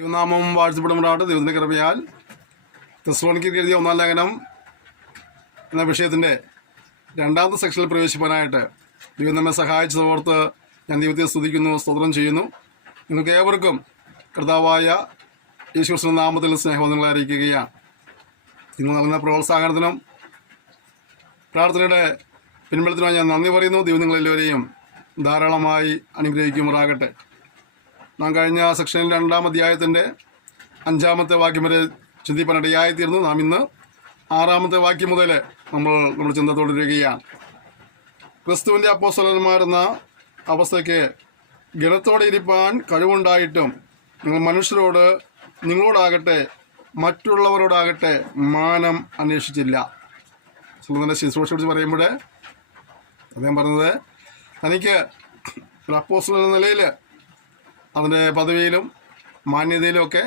ദൈവനാമം വാഴ്ത്തപ്പെടുമ്പോഴാണ് ദൈവത്തിൻ്റെ കൃപയാൽ തെസ്സലോനിക്കർക്ക് എഴുതിയ 1-ാം ലേഖനം എന്ന വിഷയത്തിൻ്റെ രണ്ടാമത്തെ സെക്ഷനിൽ പ്രവേശിപ്പാനായിട്ട് ദൈവം നമ്മെ സഹായിച്ചതോർത്ത് ഞാൻ ദൈവത്തെ സ്തുതിക്കുന്നു, സ്തോത്രം ചെയ്യുന്നു. നിങ്ങൾക്ക് ഏവർക്കും കർത്താവായ യേശുക്രിസ്തുവിന്റെ നാമത്തിൽ സ്നേഹവന്ദനങ്ങളെ അറിയിക്കുകയാണ്. നിങ്ങൾ നൽകുന്ന പ്രോത്സാഹനത്തിനും പ്രാർത്ഥനയുടെ പിൻബലത്തിനുമായി ഞാൻ നന്ദി പറയുന്നു. ദൈവം നിങ്ങളെല്ലാവരെയും ധാരാളമായി അനുഗ്രഹിക്കുമാറാകട്ടെ. നാം കഴിഞ്ഞ സെക്ഷനിൽ 2-ാം അധ്യായത്തിൻ്റെ 5-ാമത്തെ വാക്യം വരെ ചിന്തിപ്പാനിടയായിത്തീർന്നു. നാം ഇന്ന് 6-ാമത്തെ വാക്യം മുതൽ നമ്മുടെ ചിന്ത തുടരുകയാണ്. ക്രിസ്തുവിൻ്റെ അപ്പോസ്തലന്മാരെന്ന അവസ്ഥയ്ക്ക് ഗണത്തോടെ ഇരിപ്പാൻ കഴിവുണ്ടായിട്ടും നിങ്ങൾ മനുഷ്യരോട്, നിങ്ങളോടാകട്ടെ മറ്റുള്ളവരോടാകട്ടെ മാനം അന്വേഷിച്ചില്ല. സുഹൃത്തിൻ്റെ ശുശ്രൂഷയെക്കുറിച്ച് പറയുമ്പോൾ അദ്ദേഹം പറഞ്ഞത്, തനിക്ക് ഒരു അപ്പോസ്തലൻ എന്ന നിലയിൽ അതിൻ്റെ പദവിയിലും മാന്യതയിലും ഒക്കെ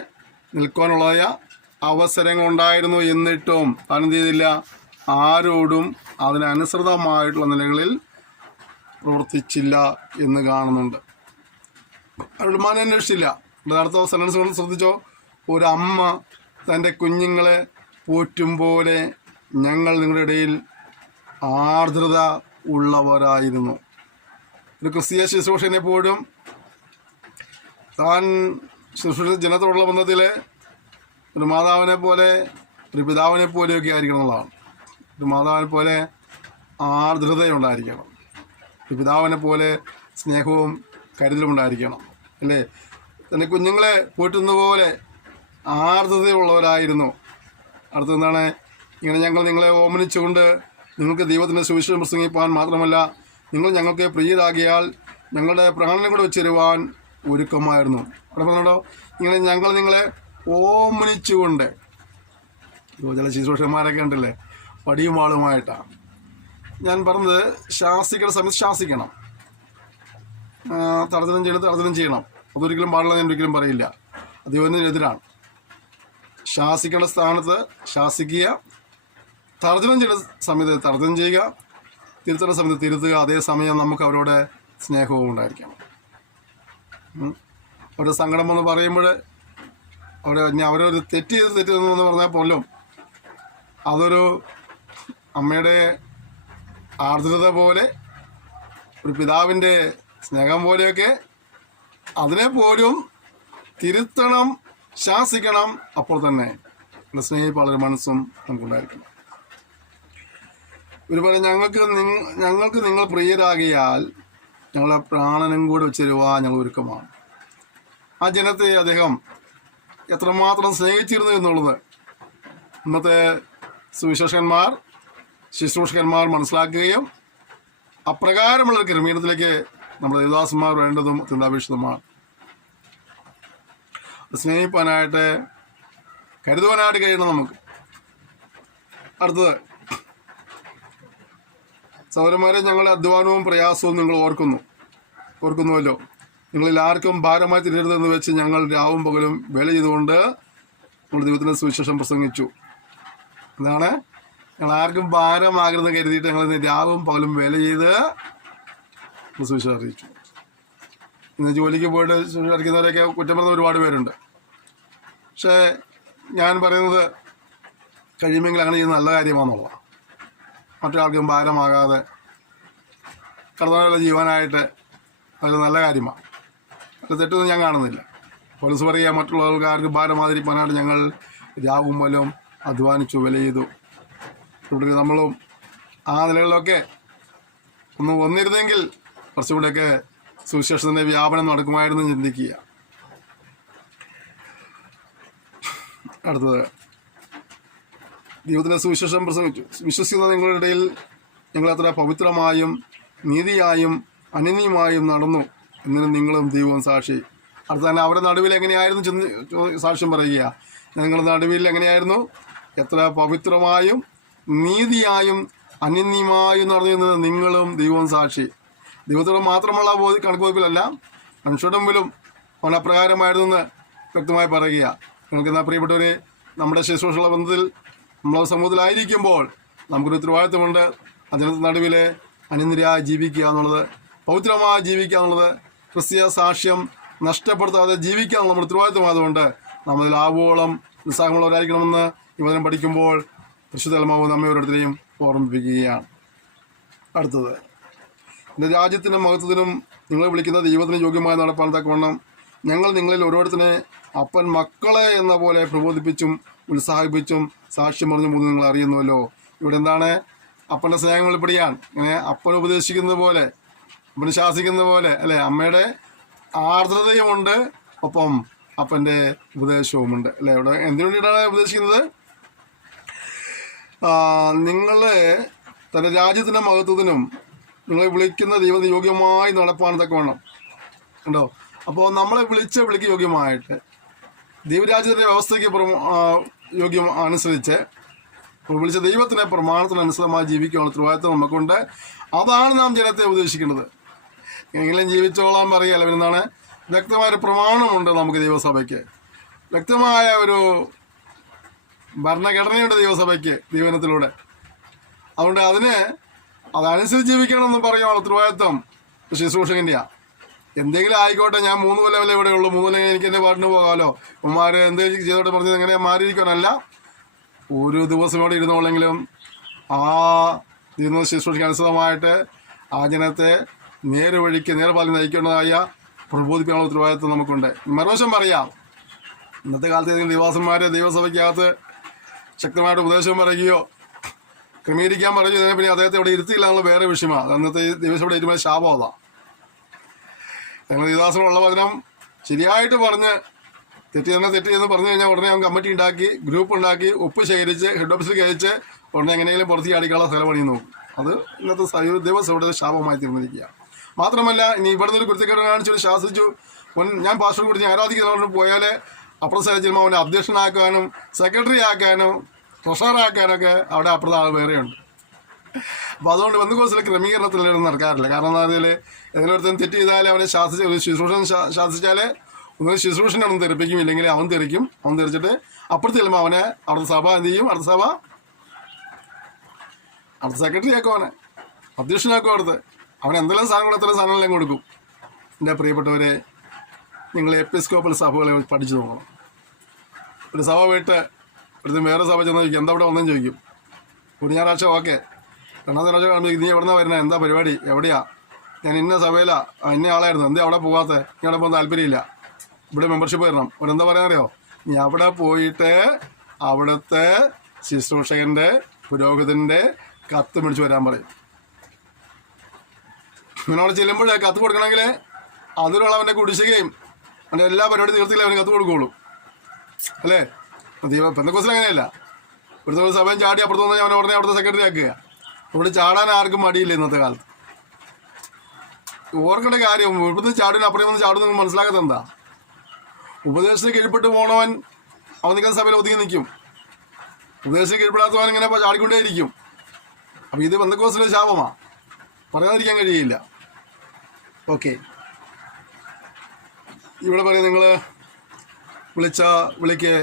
നിൽക്കാനുള്ളതായ അവസരങ്ങളുണ്ടായിരുന്നു. എന്നിട്ടും താനെന്ത് ചെയ്തില്ല? ആരോടും അതിനനുസൃതമായിട്ടുള്ള നിലകളിൽ പ്രവർത്തിച്ചില്ല എന്ന് കാണുന്നുണ്ട്. അവരുടെ മാനം അന്വേഷിച്ചില്ല. അടുത്ത സെൻറ്റൻസ് ശ്രദ്ധിച്ചോ. ഒരമ്മ തൻ്റെ കുഞ്ഞുങ്ങളെ പോറ്റും പോലെ ഞങ്ങൾ നിങ്ങളുടെ ഇടയിൽ ആർദ്രത ഉള്ളവരായിരുന്നു. ഒരു ക്രിസ്തീയ ശുശ്രൂഷനെ പോലും താൻ ശുശ്രൂഷ ജനത്തോടുള്ള ബന്ധത്തിൽ ഒരു മാതാവിനെ പോലെ, ഒരു പിതാവിനെ പോലെയൊക്കെ ആയിരിക്കണം എന്നുള്ളതാണ്. ഒരു മാതാവിനെ പോലെ ആർദ്രതയുണ്ടായിരിക്കണം, ഒരു പിതാവിനെ പോലെ സ്നേഹവും കരുതലും ഉണ്ടായിരിക്കണം, അല്ലേ? തൻ്റെ കുഞ്ഞുങ്ങളെ പോറ്റുന്ന പോലെ ആർദ്രതയുള്ളവരായിരുന്നു. അടുത്തെന്താണ്? ഇങ്ങനെ ഞങ്ങൾ നിങ്ങളെ ഓമനിച്ചുകൊണ്ട് നിങ്ങൾക്ക് ദൈവത്തിൻ്റെ സുവിശേഷം പ്രസംഗിപ്പാൻ മാത്രമല്ല, നിങ്ങൾ ഞങ്ങൾക്ക് പ്രിയരാകിയാൽ ഞങ്ങളുടെ പ്രാണനെ കൂടെ വെച്ചിരുവാൻ ഒരുക്കമായിരുന്നു. അവിടെ പറഞ്ഞോ, ഇങ്ങനെ ഞങ്ങൾ നിങ്ങളെ ഓമനിച്ചുകൊണ്ട്. ചില ശുശ്രൂഷന്മാരൊക്കെ ഉണ്ടല്ലേ, പടിയും വാളുമായിട്ടാണ്. ഞാൻ പറഞ്ഞത്, ശാസിക്കേണ്ട സമയത്ത് ശാസിക്കണം, തടസ്സം ചെയ്യണം. അതൊരിക്കലും പാടില്ല, ഞാൻ ഒരിക്കലും പറയില്ല. ദൈവത്തിനെതിരാണ്. ശാസിക്കേണ്ട സ്ഥാനത്ത് ശാസിക്കുക, തർജ്ജനം ചെയ്യുന്ന സമയത്ത് തർജ്ജനം ചെയ്യുക, തിരുത്തേണ്ട സമയത്ത് തിരുത്തുക. അതേസമയം നമുക്ക് അവരോട് സ്നേഹവും ഉണ്ടായിരിക്കണം. അവരുടെ സങ്കടം എന്ന് പറയുമ്പോൾ അവരൊരു തെറ്റ് എന്ന് പറഞ്ഞാൽ പോലും അതൊരു അമ്മയുടെ ആർദ്രത പോലെ, ഒരു പിതാവിൻ്റെ സ്നേഹം പോലെയൊക്കെ അതിനെപ്പോലും തിരുത്തണം, ശാസിക്കണം. അപ്പോൾ തന്നെ സ്നേഹിപ്പാളൊരു മനസ്സും നമുക്കുണ്ടായിരിക്കണം. ഒരുപാട് ഞങ്ങൾക്ക് നിങ്ങൾ പ്രിയരാകിയാൽ ഞങ്ങളെ പ്രാണനും കൂടെ വെച്ചിരുവാൻ ഞങ്ങൾ ഒരുക്കമാണ്. ആ ജനത്തെ അദ്ദേഹം എത്രമാത്രം സ്നേഹിച്ചിരുന്നു എന്നുള്ളത് ഇന്നത്തെ സുവിശേഷകന്മാർ, ശുശ്രൂഷകന്മാർ മനസ്സിലാക്കുകയും അപ്രകാരമുള്ളൊരു ക്രമീകരണത്തിലേക്ക് നമ്മുടെ ദേവദാസന്മാർ വേണ്ടതും അത്യന്താപേക്ഷിതമാണ്. സ്നേഹിപ്പാനായിട്ട്, കരുതുവാനായിട്ട് കഴിയണം നമുക്ക്. അടുത്തത്, സഹോദരന്മാരെ, ഞങ്ങളുടെ അധ്വാനവും പ്രയാസവും നിങ്ങൾ ഓർക്കുന്നുവല്ലോ. നിങ്ങളിൽ ആർക്കും ഭാരമായി തീരരുതെന്ന് വെച്ച് ഞങ്ങൾ രാവും പകലും വേല ചെയ്തുകൊണ്ട് നമ്മൾ ദൈവത്തിൻ്റെ സുവിശേഷം പ്രസംഗിച്ചു. എന്താണ്? ഞങ്ങൾ ആർക്കും ഭാരമാകരുതെന്ന് കരുതിയിട്ട് ഞങ്ങൾ രാവും പകലും വേല ചെയ്ത് സുവിശേഷം അറിയിച്ചു. ഇന്ന് ജോലിക്ക് പോയിട്ട് അറിയിക്കുന്നവരെയൊക്കെ കുറ്റം പറയുന്ന ഒരുപാട് പേരുണ്ട്. പക്ഷേ ഞാൻ പറയുന്നത്, കഴിയുമെങ്കിൽ അങ്ങനെ ചെയ്യുന്ന നല്ല കാര്യമാണെന്നുള്ളതാണ്. മറ്റൊരാൾക്കും ഭാരമാകാതെ കർത്താവിനുള്ള ജീവനായിട്ട് അതൊരു നല്ല കാര്യമാണ്. അത് തെറ്റൊന്നും ഞാൻ കാണുന്നില്ല. പോലീസ് പറയുക, മറ്റുള്ളവർക്ക് ഭാരമാതിരിക്കാനായിട്ട് ഞങ്ങൾ രാവും പകലും അധ്വാനിച്ചു, വില ചെയ്തു. ഇവിടെ നമ്മളും ആ നിലകളിലൊക്കെ ഒന്ന് വന്നിരുന്നെങ്കിൽ കുറച്ചുകൂടെയൊക്കെ സുവിശേഷത്തിൻ്റെ വ്യാപനം നടക്കുമായിരുന്നു ചിന്തിക്കുക. അടുത്തത്, ദൈവത്തിൻ്റെ സുവിശേഷം പ്രസംഗിച്ചു. വിശ്വസിക്കുന്ന നിങ്ങളുടെ ഇടയിൽ ഞങ്ങൾ അത്ര പവിത്രമായും നീതിയായും അനന്യമായും നടന്നു എന്നിനും നിങ്ങളും ദൈവവും സാക്ഷി. അടുത്ത തന്നെ അവരുടെ നടുവിൽ എങ്ങനെയായിരുന്നു സാക്ഷ്യം പറയുക. നിങ്ങളുടെ നടുവിൽ എങ്ങനെയായിരുന്നു? എത്ര പവിത്രമായും നീതിയായും അനന്യമായും നടന്നു നിങ്ങളും ദൈവവും സാക്ഷി. ദൈവത്തോട് മാത്രമുള്ള കണക്കുവയ്പ്പിലല്ല, മനുഷ്യരുടെ മുമ്പിലും അവൻ അപ്രകാരമായിരുന്നു എന്ന് വ്യക്തമായി പറയുക. നിങ്ങൾക്കെന്നാൽ പ്രിയപ്പെട്ടവരെ, നമ്മുടെ ശുശ്രൂഷയുള്ള ബന്ധത്തിൽ നമ്മളെ സമൂഹത്തിലായിരിക്കുമ്പോൾ നമുക്കൊരു ഉത്തരവാദിത്വമുണ്ട്. അതിനകത്ത് നടുവിൽ അനന്യരായി ജീവിക്കുക എന്നുള്ളത്, പവിത്രമായി ജീവിക്കുക എന്നുള്ളത്, ക്രിസ്തീയ സാക്ഷ്യം നഷ്ടപ്പെടുത്താതെ ജീവിക്കാൻ നമ്മുടെ ഉത്തരവാദിത്വമായതുകൊണ്ട് നമ്മൾ ആവോളം ഉത്സാഹമുള്ളവരായിരിക്കണമെന്ന് ഈ വചനം പഠിക്കുമ്പോൾ പരിശുദ്ധാത്മാവ് നമ്മെ ഓരോരുത്തരെയും ഓർമ്മിപ്പിക്കുകയാണ്. അടുത്തത്, എൻ്റെ രാജ്യത്തിനും മഹത്വത്തിനും നിങ്ങളെ വിളിക്കുന്ന ദൈവത്തിന് യോഗ്യമായി നടപ്പാൻ തക്കവണ്ണം ഞങ്ങൾ നിങ്ങളിൽ ഓരോരുത്തരെ അപ്പൻ മക്കളെ എന്ന പോലെ പ്രബോധിപ്പിച്ചും ഉത്സാഹിപ്പിച്ചും സാക്ഷ്യം പറഞ്ഞു പോകുന്നത് നിങ്ങൾ അറിയുന്നുവല്ലോ. ഇവിടെ എന്താണ്? അപ്പൻ്റെ സ്നേഹം വെളിപ്പെടുകയാണ്. ഇങ്ങനെ അപ്പൻ ഉപദേശിക്കുന്നത് പോലെ, അപ്പൻ ശാസിക്കുന്നത് പോലെ അല്ലേ, അമ്മയുടെ ആർദ്രതയുമുണ്ട്, ഒപ്പം അപ്പൻ്റെ ഉപദേശവുമുണ്ട് അല്ലേ. ഇവിടെ എന്തിനു വേണ്ടിയിട്ടാണ് ഉപദേശിക്കുന്നത്? നിങ്ങളെ തൻ്റെ രാജ്യത്തിൻ്റെ മഹത്വത്തിനും നിങ്ങളെ വിളിക്കുന്ന ദൈവത്തിന് യോഗ്യമായി നടപ്പാൻ തക്കവണ്ണം ഉണ്ടോ. അപ്പോൾ നമ്മളെ വിളിക്ക് യോഗ്യമായിട്ട് ദൈവരാജ്യത്തിൻ്റെ വ്യവസ്ഥയ്ക്ക് യോഗ്യം അനുസരിച്ച് വിളിച്ച ദൈവത്തിൻ്റെ പ്രമാണത്തിനനുസൃതമായി ജീവിക്കാനുള്ള ഉത്തരവാദിത്വം നമുക്കുണ്ട്. അതാണ് നാം ജനത്തെ ഉപദേശിക്കേണ്ടത്. എങ്കിലും ജീവിച്ചോളാൻ പറയുകയല്ല, എന്താണ്? വ്യക്തമായൊരു പ്രമാണമുണ്ട് നമുക്ക് ദൈവസഭയ്ക്ക്, വ്യക്തമായ ഒരു ഭരണഘടനയുണ്ട് ദൈവസഭയ്ക്ക് ദൈവനത്തിലൂടെ. അതുകൊണ്ട് അതനുസരിച്ച് ജീവിക്കണമെന്ന് പറയാനുള്ള ഉത്തരവാദിത്വം ശുശ്രൂഷകൻ്റെയാണ്. എന്തെങ്കിലും ആയിക്കോട്ടെ, ഞാൻ 3 കൊല്ലമല്ലേ ഇവിടെ ഉള്ളൂ, 3 കൊല്ലം എനിക്ക് എൻ്റെ പാട്ടിന് പോകാമല്ലോ, ഉമ്മാർ എന്തെങ്കിലും ചെയ്തോട്ട് പറഞ്ഞത് എങ്ങനെ മാറിയിരിക്കാനല്ല. ഒരു ദിവസം ഇവിടെ ഇരുന്നോളെങ്കിലും ആ ഇരുന്ന ശുശ്രൂഷയ്ക്ക് അനുസൃതമായിട്ട് ആ ജനത്തെ നേർവഴിക്ക് നയിക്കേണ്ടതായ പ്രബോധിപ്പിക്കാനുള്ള ഉത്തരവാദിത്വം നമുക്കുണ്ട്. മറുവശം പറയാം, ഇന്നത്തെ കാലത്ത് ഏതെങ്കിലും ദിവാസന്മാരെ ദൈവസഭയ്ക്കകത്ത് ശക്തമായിട്ട് ഉപദേശം പറയുകയോ ക്രമീകരിക്കാൻ പറയുകയോ ഇതിനെ പിന്നെ അദ്ദേഹത്തെ ഇവിടെ ഇരുത്തിയില്ല എന്നുള്ള വേറെ വിഷയമാണ്. അന്നത്തെ ദൈവസഭയുടെ ഇരുമ ശാപം അതാണ്. ഞങ്ങൾ ദിവാസമുള്ള വചനം ശരിയായിട്ട് പറഞ്ഞ് തെറ്റിയെന്ന് പറഞ്ഞു കഴിഞ്ഞാൽ ഉടനെ അവൻ കമ്മിറ്റി ഉണ്ടാക്കി, ഗ്രൂപ്പ് ഉണ്ടാക്കി, ഒപ്പ് ശേഖരിച്ച് ഹെഡ് ഓഫീസിൽ കഴിച്ച് ഉടനെ എങ്ങനെയെങ്കിലും പുറത്തേക്ക് അടിക്കാനുള്ള സ്ഥലം പണി നോക്കും. അത് ഇന്നത്തെ ദൈവസഭയുടെ ശാപമായി തീർന്നിരിക്കുക. മാത്രമല്ല, ഇനി ഇവിടുന്ന് ഒരു കുരുത്തക്കേട് കാണിച്ചൊരു ശാസിച്ചു, ഞാൻ പാസ്റ്റർ കുറിച്ച് ആരാധിക്കുന്നവരോട് പോയാൽ അപ്പുറത്തെ സ്ഥലത്ത് ചെല്ലുമ്പോൾ അവനെ അധ്യക്ഷനാക്കാനും സെക്രട്ടറി ആക്കാനും ട്രഷററാക്കാനൊക്കെ അവിടെ അപ്പുറത്തെ ആൾ വേറെയുണ്ട്. അപ്പോൾ അതുകൊണ്ട് ബന്ധുക്കോസിലെ ക്രമീകരണത്തിലൊന്നും നടക്കാറില്ല. കാരണം എന്താ പറഞ്ഞാൽ, ഏതെങ്കിലും ഒരുത്തൻ തെറ്റ് ചെയ്താൽ അവനെ ശുശ്രൂഷൻ ശാസിച്ചാൽ ഒന്നും ശുശ്രൂഷനൊന്നും തെറിപ്പിക്കും, ഇല്ലെങ്കിൽ അവൻ തെറിച്ചിട്ട് അപ്പുറത്ത് ചെല്ലുമ്പോൾ അവനെ അവിടുത്തെ സഭ എന്ത് ചെയ്യും? അടുത്ത സെക്രട്ടറി ആക്കും, അവനെ അധ്യക്ഷനാക്കും. അവൻ എന്തെല്ലാം സാധനങ്ങൾ എത്ര സാധനങ്ങളെല്ലാം കൊടുക്കും. എൻ്റെ പ്രിയപ്പെട്ടവരെ, നിങ്ങൾ എപ്പിസ്കോപ്പൽ സഭകളെ പഠിച്ചു നോക്കണം. ഒരു സഭ വിട്ട് ഒരു വേറെ സഭ ചെന്ന് ചോദിക്കും, എന്താ ഇവിടെ വന്നെന്ന് ചോദിക്കും. ഒരു ഞായറാഴ്ച ഓക്കെ, രണ്ടാമത്തെ ഞായറാഴ്ച കാണുമ്പോൾ നീ എവിടെ നിന്നാണ് വരുന്നത്, എന്താ പരിപാടി, എവിടെയാ, ഞാൻ ഇന്ന സഭയിലാണ്, ഇന്ന ആളായിരുന്നു, എന്താ അവിടെ പോകാത്തത്, നീ അവിടെ പോകാൻ താല്പര്യമില്ല, ഇവിടെ മെമ്പർഷിപ്പ് വരണം. അവരെന്താ പറയാനറിയോ? നീ അവിടെ പോയിട്ട് അവിടുത്തെ ശുശ്രൂഷകൻ്റെ പുരോഹിതൻ്റെ കത്ത് മേടിച്ച് വരാൻ പറയും. ഇങ്ങനെ അവിടെ ചെല്ലുമ്പോൾ കത്ത് കൊടുക്കണമെങ്കിൽ അതിലുള്ള അവൻ്റെ കുടിശ്ശികയും അവൻ്റെ എല്ലാ പരിപാടി തീർത്തില്ല അവന് കത്ത് കൊടുക്കുകയുള്ളൂ അല്ലേ. പെന്തക്കോസ്തിൽ അങ്ങനെയല്ല. ഒരു ദിവസം സഭയും ചാടി അപ്പുറത്ത് വന്നാൽ അവനെ ഉടനെ അവിടുത്തെ സെക്രട്ടറി ആക്കുക. അവിടെ ചാടാൻ ആർക്കും മടിയില്ല ഇന്നത്തെ കാലത്ത്. ഓർക്കേണ്ട കാര്യം, ഇവിടുന്ന് ചാടിന് അപ്പുറം വന്ന് ചാടുന്ന മനസ്സിലാക്കാത്ത എന്താ? ഉപദേശത്തിന് കീഴ്പ്പെട്ട് പോണവൻ അവൻ നിൽക്കുന്ന സഭയിൽ ഒതുങ്ങി നിൽക്കും. ഉപദേശത്തിന് കീഴ്പ്പെടാത്തവൻ ഇങ്ങനെ ചാടിക്കൊണ്ടേയിരിക്കും. അപ്പം ഇത് പെന്തക്കോസ്തിലെ ശാപമാണ്, പറയാതിരിക്കാൻ കഴിയില്ല. ഓക്കെ, ഇവിടെ പറയും, നിങ്ങൾ വിളിച്ച വിളിക്ക്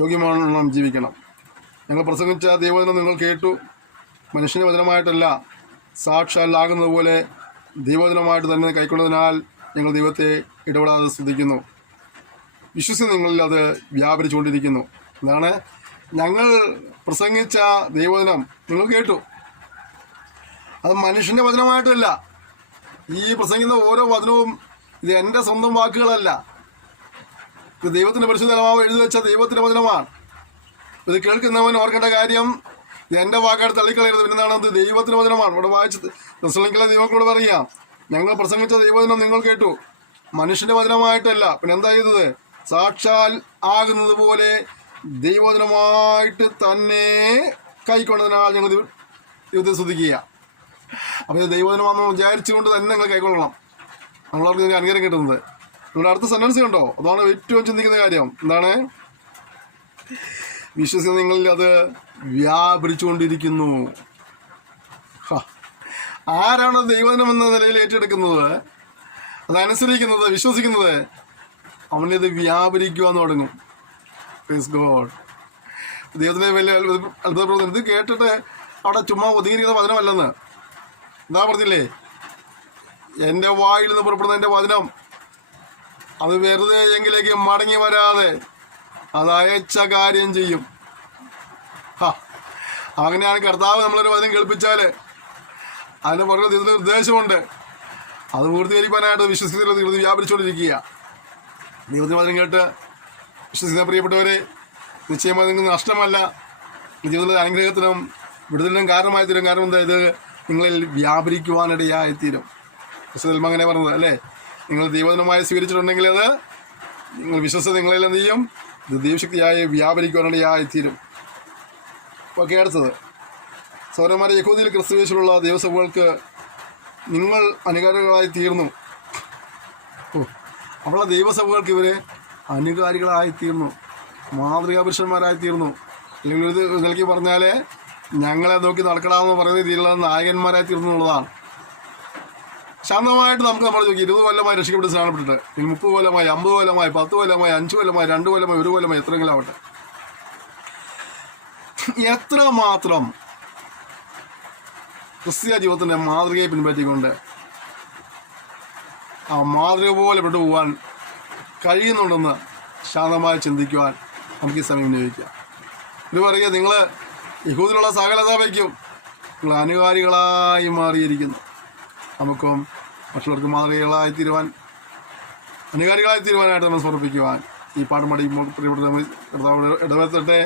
യോഗ്യമാണെന്നും ജീവിക്കണം. ഞങ്ങൾ പ്രസംഗിച്ച ദൈവവചനം നിങ്ങൾ കേട്ടു, മനുഷ്യൻ്റെ വചനമായിട്ടല്ല സാക്ഷാലാകുന്നത് പോലെ ദൈവവചനമായിട്ട് തന്നെ കൈക്കൊണ്ടതിനാൽ ഞങ്ങൾ ദൈവത്തെ ഇടപെടാതെ സ്തുതിക്കുന്നു. വിശ്വസിച്ച് നിങ്ങളിൽ അത് വ്യാപരിച്ചുകൊണ്ടിരിക്കുന്നു. എന്താണ്? ഞങ്ങൾ പ്രസംഗിച്ച ദൈവവചനം നിങ്ങൾ കേട്ടു, അത് മനുഷ്യൻ്റെ വചനമായിട്ടല്ല. ഈ പ്രസംഗിക്കുന്ന ഓരോ വചനവും ഇത് എൻ്റെ സ്വന്തം വാക്കുകളല്ല, ഇത് ദൈവത്തിൻ്റെ പരിശുദ്ധമാവ് എഴുതി വെച്ച ദൈവത്തിൻ്റെ വചനമാണ്. ഇത് കേൾക്കുന്നവൻ ഓർക്കേണ്ട കാര്യം, ഇത് എൻ്റെ വാക്കായിട്ട് തള്ളിക്കളയരുത്. പിന്നെന്താണ്? അത് ദൈവത്തിൻ്റെ വചനമാണ്. ഇവിടെ വായിച്ചത് തെസ്സലോനിക്കയിലെ ദൈവങ്ങളോട് പറയാം, ഞങ്ങൾ പ്രസംഗിച്ച ദൈവവചനം നിങ്ങൾ കേട്ടു, മനുഷ്യൻ്റെ വചനമായിട്ടല്ല. പിന്നെ എന്താ ചെയ്തത്? സാക്ഷാൽ ആകുന്നത് പോലെ ദൈവവചനമായിട്ട് തന്നെ കൈക്കൊണ്ടതിനാൽ ഞങ്ങൾ ദൈവത്തെ സ്തുതിക്കുക. അപ്പോൾ ഇത് ദൈവവചനമാണെന്ന് വിചാരിച്ചുകൊണ്ട് തന്നെ നിങ്ങൾ കൈക്കൊള്ളണം. നമ്മളവർക്ക് ഇതിന് അനുഗ്രഹം കിട്ടുന്നത്. നിങ്ങളുടെ അടുത്ത സെൻറ്റൻസ് കണ്ടോ? അതാണ് ഏറ്റവും ചിന്തിക്കുന്ന കാര്യം. എന്താണ്? വിശ്വസിക്കുന്ന നിങ്ങളിൽ അത് വ്യാപരിച്ചുകൊണ്ടിരിക്കുന്നു. ആരാണ് ദൈവവചനം എന്ന നിലയിൽ ഏറ്റെടുക്കുന്നത്, അതനുസരിക്കുന്നത്, വിശ്വസിക്കുന്നത്, അവനിത് വ്യാപരിക്കുവാന്ന് തുടങ്ങും. Praise God. ദൈവത്തിൻ്റെ വലിയ അത്ഭുതപ്രവർത്തനം. ഇത് കേട്ടിട്ട് അവിടെ ചുമ്മാ ഒതുങ്ങിയിരിക്കുന്ന വചനമല്ലെന്ന് എന്താ പറഞ്ഞില്ലേ? എൻ്റെ വായിൽ നിന്ന് പുറപ്പെടുന്ന എൻ്റെ വചനം അത് വെറുതെ എങ്കിലേക്ക് മടങ്ങി വരാതെ അത് അയച്ച കാര്യം ചെയ്യും. അങ്ങനെയാണ് കർത്താവ് നമ്മളൊരു വചനം കേൾപ്പിച്ചാൽ അതിന് പുറകെ ദൈവത്തിന് ഉദ്ദേശമുണ്ട്. അത് പൂർത്തീകരിക്കാനായിട്ട് വിശ്വസിക്കുന്ന വ്യാപരിച്ചുകൊണ്ടിരിക്കുക. ദൈവത്തിന് വചനം കേട്ട് വിശ്വസിക്കുന്ന പ്രിയപ്പെട്ടവരെ, നിശ്ചയമായി നിങ്ങൾക്ക് നഷ്ടമല്ല, ജീവിതത്തിലെ അനുഗ്രഹത്തിനും വിടുതലിനും കാരണമായി തീരും. കാരണം എന്താ? ഇത് നിങ്ങളിൽ വ്യാപരിക്കുവാനിടയായിത്തീരും. വിശുദ്ധ അങ്ങനെ പറഞ്ഞത് അല്ലേ? നിങ്ങൾ ദൈവജനമായി സ്വീകരിച്ചിട്ടുണ്ടെങ്കിൽ അത് നിങ്ങൾ വിശ്വസത നിങ്ങളിൽ എന്ത് ചെയ്യും? ഇത് ദൈവശക്തിയായി വ്യാപരിക്കുവാനിടയായിത്തീരും. ഓക്കെ, അടുത്തത് സഹോദരന്മാരെ, യഹൂദിയിൽ ക്രിസ്തുവേശുള്ള ദൈവസഭകൾക്ക് നിങ്ങൾ അനുകാരികളായി തീർന്നു. അപ്പോൾ ദൈവസഭകൾക്ക് ഇവർ അനുകാരികളായി തീർന്നു, മാതൃകാ പുരുഷന്മാരായി തീർന്നു. അല്ലെങ്കിൽ ഇത് നൽകി പറഞ്ഞാൽ ഞങ്ങളെ നോക്കി നടക്കണമെന്ന് പറയുന്ന രീതിയിലുള്ള നായകന്മാരായി തീർന്നു എന്നുള്ളതാണ്. ശാന്തമായിട്ട് നമുക്ക് നമ്മൾ നോക്കി 20 കൊല്ലമായി രക്ഷിക്കപ്പെട്ട് സ്നാനപ്പെട്ടിട്ട്, 30 കൊല്ലമായി, 50 കൊല്ലമായി, 10 കൊല്ലമായി, 5 കൊല്ലമായി, 2 കൊല്ലമായി, 1 കൊല്ലമായി, എത്രയെങ്കിലും ആവട്ടെ, എത്രമാത്രം ക്രിസ്തീയ ജീവിതത്തിൻ്റെ മാതൃകയെ പിൻപറ്റിക്കൊണ്ട് ആ മാതൃക പോലെ പെട്ടുപോകാൻ കഴിയുന്നുണ്ടെന്ന് ശാന്തമായി ചിന്തിക്കുവാൻ നമുക്ക് ഈ സമയം വിനിയോഗിക്കാം. ഇത് പറയുക, നിങ്ങൾ യഹൂദിലുള്ള സകല സഭയ്ക്കും നിങ്ങൾ അനുകാരികളായി മാറിയിരിക്കുന്നു. നമുക്കും മറ്റുള്ളവർക്ക് മാതൃകകളായി തീരുവാൻ, അനുകാരികളായി തീരുവാനായിട്ട് നമ്മൾ സമർപ്പിക്കുവാൻ ഈ പാടുമടി കർത്താവ് ഇടവരുത്തട്ടെ.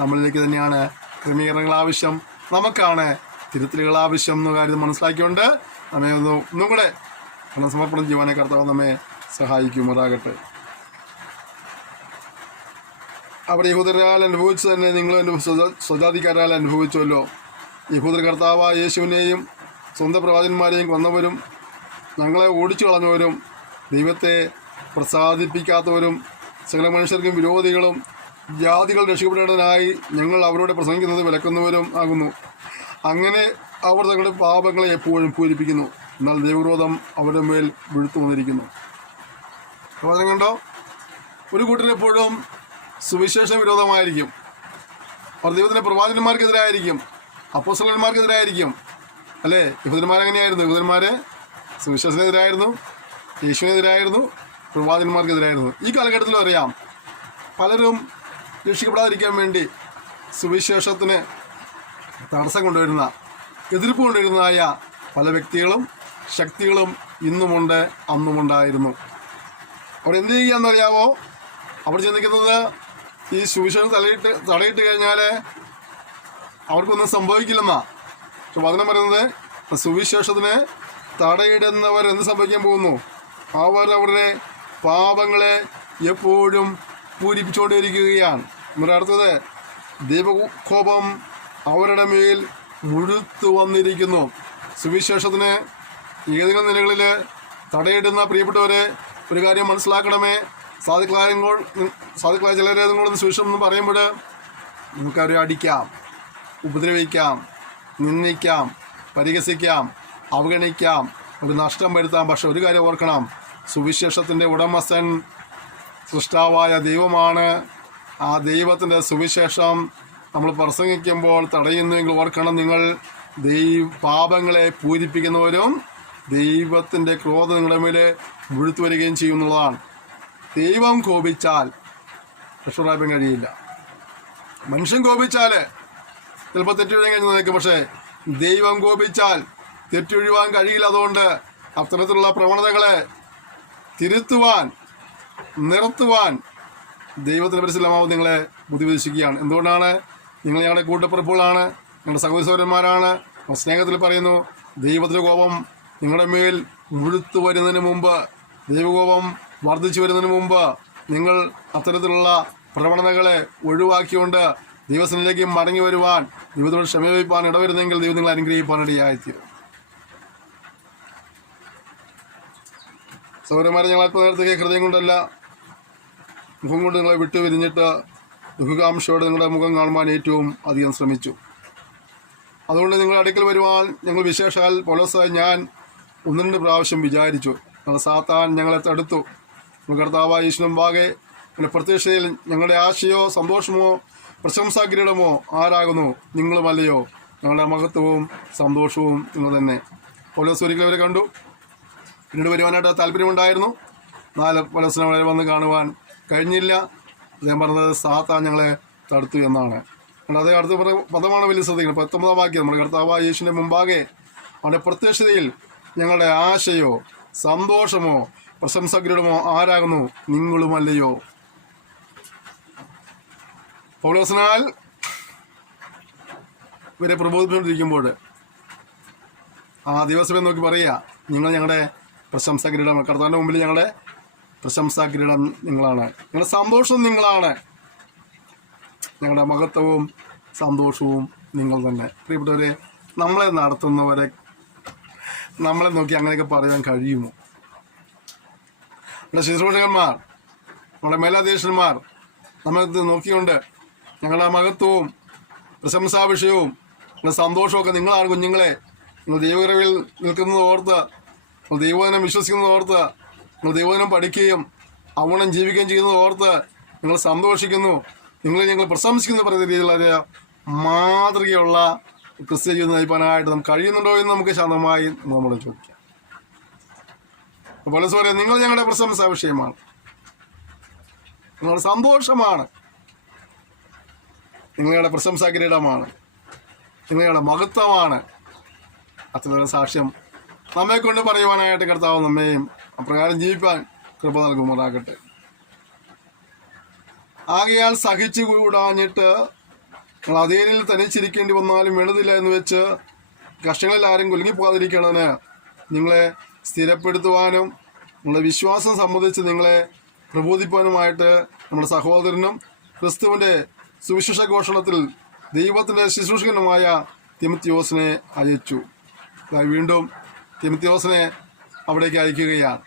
നമ്മളിലേക്ക് തന്നെയാണ് ക്രമീകരണങ്ങൾ ആവശ്യം, നമുക്കാണ് തിരുത്തലുകൾ ആവശ്യം എന്ന കാര്യം മനസ്സിലാക്കിക്കൊണ്ട് നമ്മെ ഒന്നും കൂടെ സമർപ്പണം ചെയ്യുവാനെ കർത്താവ് നമ്മെ സഹായിക്കുമാറാകട്ടെ. അവിടെ യഹൂദരാൽ അനുഭവിച്ചു തന്നെ നിങ്ങൾ എൻ്റെ സ്വജാതിക്കാരാൽ അനുഭവിച്ചുവല്ലോ. യഹൂദർ കർത്താവായ യേശുവിനെയും സ്വന്തം പ്രവാചകന്മാരെയും കൊന്നവരും ഞങ്ങളെ ഓടിച്ചു കളഞ്ഞവരും ദൈവത്തെ പ്രസാദിപ്പിക്കാത്തവരും സകല മനുഷ്യർക്കും വിരോധികളും ജാതികൾ രക്ഷപ്പെടേണ്ടതിനായി ഞങ്ങൾ അവരോട് പ്രസംഗിക്കുന്നത് വിലക്കുന്നവരും ആകുന്നു. അങ്ങനെ അവർ തങ്ങളുടെ പാപങ്ങളെ എപ്പോഴും പൂരിപ്പിക്കുന്നു. എന്നാൽ ദൈവക്രോധം അവരുടെ മേൽ വീഴ്ത്തു വന്നിരിക്കുന്നു. പ്രവചനം കണ്ടോ? ഒരു കൂട്ടരെപ്പോഴും സുവിശേഷ വിരോധമായിരിക്കും. അവർ ദൈവത്തിൻ്റെ പ്രവാചകന്മാർക്കെതിരായിരിക്കും, അപ്പോസ്തലന്മാർക്കെതിരായിരിക്കും. അല്ലേ? യഹൂദന്മാരെങ്ങനെയായിരുന്നു? യഹൂദന്മാർ സുവിശേഷത്തിനെതിരായിരുന്നു, യേശുവിനെതിരായിരുന്നു, പ്രവാചകന്മാർക്കെതിരായിരുന്നു. ഈ കാലഘട്ടത്തിൽ അറിയാം, പലരും രക്ഷിക്കപ്പെടാതിരിക്കാൻ വേണ്ടി സുവിശേഷത്തിന് തടസ്സം കൊണ്ടുവരുന്ന, എതിർപ്പ് കൊണ്ടുവരുന്നതായ പല വ്യക്തികളും ശക്തികളും ഇന്നുമുണ്ട്, അന്നുമുണ്ടായിരുന്നു. അവർ എന്ത് ചെയ്യാന്നറിയാമോ? അവർ ചിന്തിക്കുന്നത് ഈ സുവിശേഷം തടയിട്ട് കഴിഞ്ഞാൽ അവർക്കൊന്നും സംഭവിക്കില്ലെന്നാ. പക്ഷെ വചനം പറയുന്നത് സുവിശേഷത്തിന് തടയിടുന്നവർ എന്ത് സംഭവിക്കാൻ പോകുന്നു? അവർ അവരുടെ പാപങ്ങളെ എപ്പോഴും പൂരിപ്പിച്ചുകൊണ്ടിരിക്കുകയാണ്. നമ്മുടെ അടുത്തത് ദൈവകോപം അവരുടെ മേൽ മുഴുത്തു വന്നിരിക്കുന്നു. സുവിശേഷത്തിന് ഏതെങ്കിലും നിലകളിൽ തടയിടുന്ന പ്രിയപ്പെട്ടവരെ ഒരു കാര്യം മനസ്സിലാക്കണമേ. സാധുക്കളായ ചിലരേതെങ്കിലും സുവിശേഷം എന്ന് പറയുമ്പോൾ നമുക്കവരെ അടിക്കാം, ഉപദ്രവിക്കാം, നിന്ദിക്കാം, പരിഹസിക്കാം, അവഗണിക്കാം, ഒരു നഷ്ടം വരുത്താം. പക്ഷെ ഒരു കാര്യം ഓർക്കണം, സുവിശേഷത്തിൻ്റെ ഉടമസ്ഥൻ സൃഷ്ടാവായ ദൈവമാണ്. ആ ദൈവത്തിൻ്റെ സുവിശേഷം നമ്മൾ പ്രസംഗിക്കുമ്പോൾ തടയുന്നുവെങ്കിൽ ഓർക്കണം, നിങ്ങൾ പാപങ്ങളെ പൂരിപ്പിക്കുന്നവരും ദൈവത്തിൻ്റെ ക്രോധം നിങ്ങളുടെ മേൽ മുഴുത്തു വരികയും ചെയ്യുന്നതാണ്. ദൈവം കോപിച്ചാൽ രക്ഷപ്പെടാൻ കഴിയില്ല. മനുഷ്യൻ കോപിച്ചാൽ ചിലപ്പോൾ തെറ്റൊഴിയാൻ കഴിഞ്ഞ് നിൽക്കും, പക്ഷേ ദൈവം കോപിച്ചാൽ തെറ്റൊഴിവാൻ കഴിയില്ല. അതുകൊണ്ട് അത്തരത്തിലുള്ള പ്രവണതകളെ തിരുത്തുവാൻ, നിർത്തുവാൻ ദൈവത്തിൻ്റെ പരിശീലമാവ് നിങ്ങളെ ബുദ്ധിമുട്ടിക്കുകയാണ്. എന്തുകൊണ്ടാണ്? നിങ്ങൾ ഞങ്ങളുടെ കൂട്ടപ്പിറപ്പുകളാണ്, ഞങ്ങളുടെ സഹോദരന്മാരാണ്. സ്നേഹത്തിൽ പറയുന്നു, ദൈവത്തിൻ്റെ കോപം നിങ്ങളുടെ മേൽ മുഴുത്തു വരുന്നതിന് മുമ്പ്, ദൈവകോപം വർദ്ധിച്ചു വരുന്നതിന് മുമ്പ് നിങ്ങൾ അത്തരത്തിലുള്ള പ്രവണതകളെ ഒഴിവാക്കിക്കൊണ്ട് ദൈവത്തിലേക്ക് മടങ്ങി വരുവാൻ, ദൈവത്തോട് ക്ഷമവയ്പ്പാൻ ഇടവരുന്നെങ്കിൽ ദൈവം നിങ്ങൾ അനുഗ്രഹിക്കാനിടയായിത്തീരും. സഹോദരന്മാരെ, ഞങ്ങൾ അല്പനേരത്തേക്ക് ഹൃദയം കൊണ്ടല്ല, മുഖം കൊണ്ട് നിങ്ങളെ വിട്ടുപിരിഞ്ഞിട്ട് ദുഃഖാംശയോടെ നിങ്ങളുടെ മുഖം കാണുവാൻ ഏറ്റവും അധികം ശ്രമിച്ചു. അതുകൊണ്ട് നിങ്ങളുടെ അടുക്കൽ വരുവാൻ ഞങ്ങൾ വിശേഷാൽ പൗലോസായി ഞാൻ 1-2 പ്രാവശ്യം വിചാരിച്ചു. ഞങ്ങൾ സാത്താൻ ഞങ്ങളെ തടുത്തു. കർത്താവായ യേശുവിൻപാകെ ഞങ്ങളുടെ പ്രത്യക്ഷതയിൽ ഞങ്ങളുടെ ആശയോ സന്തോഷമോ പ്രശംസാകിരീടമോ ആരാകുന്നു? നിങ്ങളുമല്ലയോ? ഞങ്ങളുടെ മഹത്വവും സന്തോഷവും നിങ്ങൾ തന്നെ. പൗലോസ് ഒരിക്കലും അവരെ കണ്ടു, പിന്നീട് വരുവാനായിട്ട് താല്പര്യമുണ്ടായിരുന്നു. 4 പലസ്തീനരെ വന്ന് കാണുവാൻ കഴിഞ്ഞില്ല. അദ്ദേഹം പറഞ്ഞത് സാത്താൻ ഞങ്ങളെ തടുത്തു എന്നാണ്. അതേ അടുത്ത പദമാണ് വലിയ ശ്രദ്ധിക്കുന്നത്. 19 വാക്യം. നമ്മുടെ കർത്താവായ യേശുവിൻ്റെ മുമ്പാകെ അവൻ്റെ പ്രത്യക്ഷതയിൽ ഞങ്ങളുടെ ആശയോ സന്തോഷമോ പ്രശംസകരുടമോ ആരാകുന്നു? നിങ്ങളുമല്ലയോ? പൗലോസിനാൽ ഇവരെ പ്രബോധിപ്പിച്ചുകൊണ്ടിരിക്കുമ്പോൾ ആ ദിവസം നോക്കി പറയുക, നിങ്ങൾ ഞങ്ങളുടെ പ്രശംസകിരീടം, കർത്താവിൻ്റെ മുമ്പിൽ ഞങ്ങളുടെ പ്രശംസാകിരീടം നിങ്ങളാണ്, ഞങ്ങളുടെ സന്തോഷവും നിങ്ങളാണ്, ഞങ്ങളുടെ മഹത്വവും സന്തോഷവും നിങ്ങൾ തന്നെ. പ്രിയപ്പെട്ടവരെ, നമ്മളെ നടത്തുന്നവരെ നമ്മളെ നോക്കി അങ്ങനെയൊക്കെ പറയാൻ കഴിയുമോ? നമ്മുടെ ശുശ്രൂഷകന്മാർ, നമ്മുടെ മേലാധ്യക്ഷന്മാർ നമ്മളെ നോക്കിക്കൊണ്ട് ഞങ്ങളുടെ മഹത്വവും പ്രശംസാവിഷയവും ഞങ്ങളുടെ സന്തോഷമൊക്കെ നിങ്ങളാണ് കുഞ്ഞുങ്ങളെ. നിങ്ങൾ ദൈവകൃപയിൽ നിൽക്കുന്നത് ഓർത്ത്, നിങ്ങൾ ദൈവവചനം വിശ്വസിക്കുന്നത് ഓർത്ത്, നിങ്ങൾ ദൈവവചനം പഠിക്കുകയും അവണം ജീവിക്കുകയും ചെയ്യുന്നത് ഓർത്ത് നിങ്ങൾ സന്തോഷിക്കുന്നു, ഞങ്ങൾ പ്രശംസിക്കുന്നു പറയുന്ന രീതിയിലുള്ള ഒരു മാതൃകയുള്ള ക്രിസ്ത്യ ജീവിതം നയിപ്പാനായിട്ട് നമുക്ക് കഴിയുന്നുണ്ടോ എന്ന് നമുക്ക് ശാന്തമായി നമ്മൾ ചോദിക്കാം. പൗലോസ് പറയാം, നിങ്ങൾ ഞങ്ങളുടെ പ്രശംസാ വിഷയമാണ്, നിങ്ങളുടെ സന്തോഷമാണ്, നിങ്ങളുടെ പ്രശംസാ കിരീടമാണ്, നിങ്ങളുടെ മഹത്വമാണ്. അത്തരം സാക്ഷ്യം നമ്മെ കൊണ്ട് പറയുവാനായിട്ട് കർത്താവ് നമ്മയും അപ്രകാരം ജീവിപ്പാൻ കൃപ നൽകുമാറാകട്ടെ. ആകയാൽ സഹിച്ചു കൂടാഞ്ഞിട്ട് നിങ്ങൾ അതേനിൽ തനിച്ചിരിക്കേണ്ടി വന്നാലും വേണ്ടതില്ല എന്ന് വെച്ച് കഷ്ടങ്ങളിൽ ആരും കുലുങ്ങിപ്പോകാതിരിക്കണതിന് നിങ്ങളെ സ്ഥിരപ്പെടുത്തുവാനും നിങ്ങളുടെ വിശ്വാസം സംബന്ധിച്ച് നിങ്ങളെ പ്രബോധിപ്പാനുമായിട്ട് നമ്മുടെ സഹോദരനും ക്രിസ്തുവിൻ്റെ സുവിശേഷ ഘോഷണത്തിൽ ദൈവത്തിൻ്റെ ശുശ്രൂഷകനുമായ തിമോത്തിയോസിനെ അയച്ചു. വീണ്ടും തിമോത്തിയോസിനെ അവിടേക്ക് അയക്കുകയാണ്.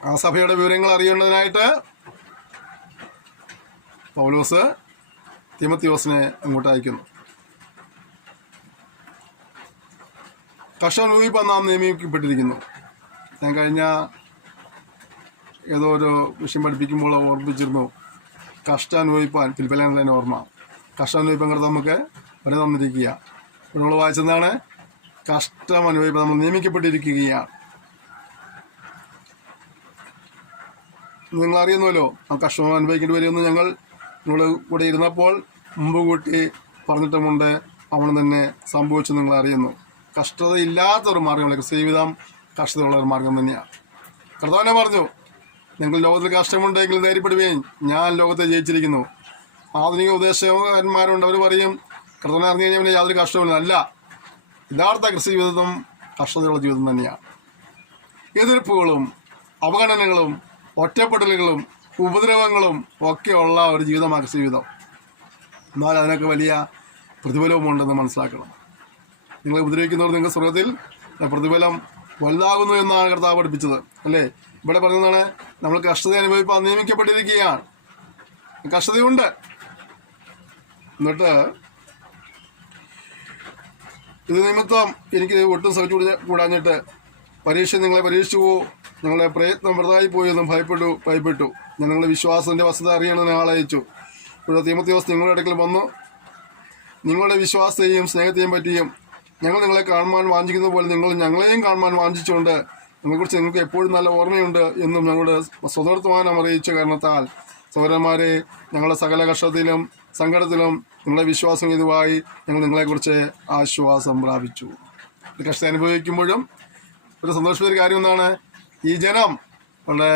ആ സഭയുടെ വിവരങ്ങൾ അറിയേണ്ടതിനായിട്ട് പൗലോസ് തിമോത്തിയോസിനെ അങ്ങോട്ട് അയക്കുന്നു. കഷ്ടം അനുഭവിപ്പാൻ നാം നിയമിക്കപ്പെട്ടിരിക്കുന്നു. ഞാൻ കഴിഞ്ഞ ഏതോ ഒരു വിഷയം പഠിപ്പിക്കുമ്പോൾ ഓർമ്മിച്ചിരുന്നു, കഷ്ടം അനുഭവിപ്പാൻ ഫിലിപ്പിയിലെ ഓർമ്മ. കഷ്ടം അനുഭവിപ്പാൻ കണ്ട് നമുക്ക് വരെ തന്നിരിക്കുക. നമ്മൾ വായിച്ചെന്താണ്? കഷ്ടം അനുഭവിപ്പാൻ നമ്മൾ നിയമിക്കപ്പെട്ടിരിക്കുകയാണ്. നിങ്ങൾ അറിയുന്നല്ലോ ആ കഷ്ടം അനുഭവിക്കേണ്ടി വരുമെന്ന് ഞങ്ങൾ നിങ്ങളുടെ കൂടെ ഇരുന്നപ്പോൾ മുമ്പ് കൂട്ടി പറഞ്ഞിട്ടുമുണ്ട്. അവൻ തന്നെ സംഭവിച്ചു നിങ്ങൾ അറിയുന്നു. കഷ്ടതയില്ലാത്തൊരു മാർഗ്ഗമല്ല ക്രിസ്തീയവിധം, കഷ്ടതയുള്ള ഒരു മാർഗം തന്നെയാണ്. കർത്താവിനെ പറഞ്ഞു, നിങ്ങൾ ലോകത്തിൽ കഷ്ടമുണ്ടെങ്കിൽ ധൈര്യപ്പെടുകയും ഞാൻ ലോകത്തെ ജയിച്ചിരിക്കുന്നു. ആധുനിക ഉപദേശകന്മാരുണ്ട്, അവർ പറയും കർത്താവിനെ അറിഞ്ഞു കഴിഞ്ഞാൽ പിന്നെ യാതൊരു കഷ്ടമില്ല. അല്ല, യഥാർത്ഥ ക്രിസ്തീയവിധം കഷ്ടതയുള്ള ജീവിതം തന്നെയാണ്. എതിർപ്പുകളും അവഗണനകളും ഒറ്റപ്പെടലുകളും ഉപദ്രവങ്ങളും ഒക്കെയുള്ള ഒരു ജീവിതമാണ് ക്രിസ്തീയവിധം. എന്നാൽ അതിനൊക്കെ വലിയ പ്രതിഫലവും ഉണ്ടെന്ന് മനസ്സിലാക്കണം. നിങ്ങളെ ഉപദ്രവിക്കുന്നവർ നിങ്ങൾക്ക് സ്വർഗത്തിൽ പ്രതിഫലം വലുതാകുന്നു എന്നാണ് കർത്താവ് പഠിപ്പിച്ചത്, അല്ലേ? ഇവിടെ പറയുന്നതാണ്, നമ്മൾ കഷ്ടത അനുഭവിപ്പാൻ നിയമിക്കപ്പെട്ടിരിക്കുകയാണ്. കഷ്ടതയുണ്ട്. എന്നിട്ട് ഇത് നിമിത്തം എനിക്ക് ഒട്ടും സഹിച്ചു കൂടാഞ്ഞിട്ട് പരീക്ഷ നിങ്ങളെ പരീക്ഷിച്ചു പോവും, ഞങ്ങളുടെ പ്രയത്നം വെറുതായി പോയെന്നും ഭയപ്പെട്ടു. ഞാൻ നിങ്ങളുടെ വിശ്വാസത്തിൻ്റെ വസ്തുത അറിയണമെന്ന് ആളയച്ചു. ഇവിടെ തിമോത്തിയോസ് നിങ്ങളുടെ അടുക്കൽ വന്നു നിങ്ങളുടെ വിശ്വാസത്തെയും സ്നേഹത്തെയും പറ്റിയും ഞങ്ങൾ നിങ്ങളെ കാണുവാൻ വാഞ്ചിക്കുന്ന പോലെ നിങ്ങൾ ഞങ്ങളെയും കാണുവാൻ വാഞ്ചിച്ചുകൊണ്ട് നിങ്ങളെക്കുറിച്ച് നിങ്ങൾക്ക് എപ്പോഴും നല്ല ഓർമ്മയുണ്ട് എന്നും ഞങ്ങളുടെ സ്വതന്ത്രമാനം അറിയിച്ച കാരണത്താൽ സഹോദരന്മാരെ, ഞങ്ങളുടെ സകല കഷ്ടത്തിലും സങ്കടത്തിലും നിങ്ങളെ വിശ്വാസം ഇതുവായി ഞങ്ങൾ നിങ്ങളെക്കുറിച്ച് ആശ്വാസം പ്രാപിച്ചു. കഷ്ടം അനുഭവിക്കുമ്പോഴും ഒരു സന്തോഷമായ കാര്യം എന്താണ്? ഈ ജനം വളരെ